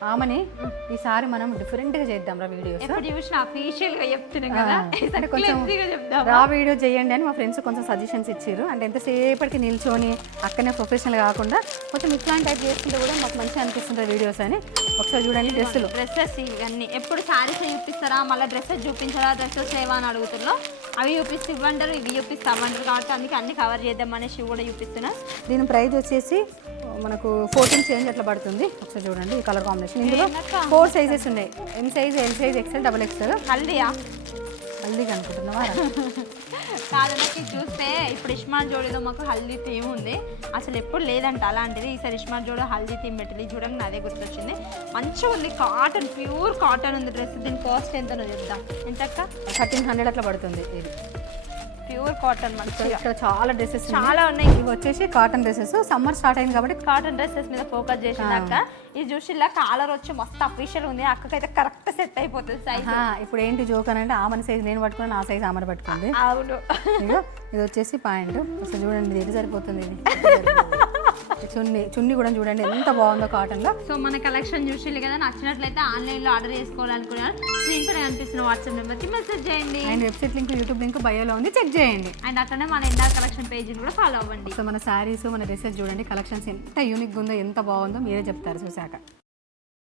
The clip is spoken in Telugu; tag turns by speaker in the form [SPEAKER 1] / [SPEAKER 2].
[SPEAKER 1] ఆమెని ఈసారి మనం డిఫరెంట్ గా చేద్దాం రా వీడియోస్
[SPEAKER 2] అఫీషియల్గా చెప్తున్నాం కదా?
[SPEAKER 1] కొంచెం రా వీడియో చేయండి అని మా ఫ్రెండ్స్ కొంచెం సజెషన్స్ ఇచ్చారు. అంటే ఎంతసేపటికి నిల్చొని అక్కడనే ప్రొఫెషనల్ కాకుండా కొంచెం ఇట్లాంటి టైప్ చేస్తుంటే కూడా మాకు మంచిగా అనిపిస్తుంది వీడియోస్ అని. ఒకసారి చూడండి డ్రెస్సులు.
[SPEAKER 2] డ్రెస్సెస్ ఇవన్నీ. ఎప్పుడు శారీస్ చూపిస్తారా? మళ్ళీ డ్రెస్సెస్ చూపించారా? డ్రెస్సెస్ ఏవా అని అడుగుతున్నారు అవి చూపిస్తే ఇవ్వంటారు ఇవి చూపిస్తే అవ్వంటారు కాబట్టి అందుకే అన్ని కవర్ చేద్దాం అనేసి కూడా చూపిస్తున్నా.
[SPEAKER 1] దీని ప్రైస్ వచ్చేసి మనకు ఫోర్టీన్ చేంజ్ అట్లా పడుతుంది. ఒకసారి చూడండి ఈ కలర్ కాంబినేషన్ ఇందులో? ఫోర్ సైజెస్ ఉన్నాయి. M size L size XL double XL
[SPEAKER 2] Haldia?
[SPEAKER 1] మళ్ళీ అనుకుంటున్నావా?
[SPEAKER 2] ఇస్మాన్ జోడీలో మాకు హల్దీ థీమ్ ఉంది. అసలు ఎప్పుడు లేదంట. అలాంటిది ఈసారి ఇస్మాన్ జోడో హల్దీ థీమ్ పెట్టింది. చూడండి నాదే గుర్తొచ్చింది. మంచిగా ఉంది. కాటన్ ప్యూర్ కాటన్ ఉంది డ్రెస్. దీని కాస్ట్ ఎంతనో చెప్తా ఎంతక్క
[SPEAKER 1] థర్టీన్ హండ్రెడ్ అట్లా పడుతుంది ఇది.
[SPEAKER 2] ప్యూర్ కాటన్ మంచిగా.
[SPEAKER 1] ఇక్కడ చాలా డ్రెస్సెస్
[SPEAKER 2] చాలా ఉన్నాయి.
[SPEAKER 1] ఇవి వచ్చేసి కాటన్ డ్రెస్సెస్ సమ్మర్ స్టార్ట్ అయింది కాబట్టి
[SPEAKER 2] కాటన్ డ్రెస్సెస్ మీద ఫోకస్ చేసింది అక్క ఇది చూసిలా కాలర్ వచ్చి మస్తు అఫీషియల్ ఉంది. అక్కకైతే కరెక్ట్ సెట్ అయిపోతుంది సైజ్
[SPEAKER 1] ఇప్పుడు ఏంటి జోక్ అని అంటే ఆమె సైజ్ నేను పట్టుకుని నా సైజ్ ఆమె పట్టుకుంది.
[SPEAKER 2] అవును.
[SPEAKER 1] ఇది వచ్చేసి పాయింట్. అసలు చూడండి ఇది సరిపోతుంది ఇది? చున్నీ చున్నీ కూడా చూడండి ఎంత బాగుందో కాటన్లో.
[SPEAKER 2] సో మన కలెక్షన్ చూసి కదా నచ్చినట్లయితే ఆన్లైన్లో ఆర్డర్ చేసుకోవాలనుకున్నారు. స్క్రీన్ పైన కనిపిస్తున్న వాట్సాప్ నెంబర్కి మెసేజ్ చేయండి.
[SPEAKER 1] And website link YouTube link బయోలో ఉంది చెక్ చేయండి.
[SPEAKER 2] అండ్ అట్లనే మన ఎన్ఆర్ కలెక్షన్ పేజీని కూడా ఫాలో అవ్వండి.
[SPEAKER 1] సో మన శారీస్ మన డ్రెస్సెస్ చూడండి కలెక్షన్స్ ఎంత యూనిక్ ఉందో ఎంత బాగుందో మీరే చెప్తారు చూసాక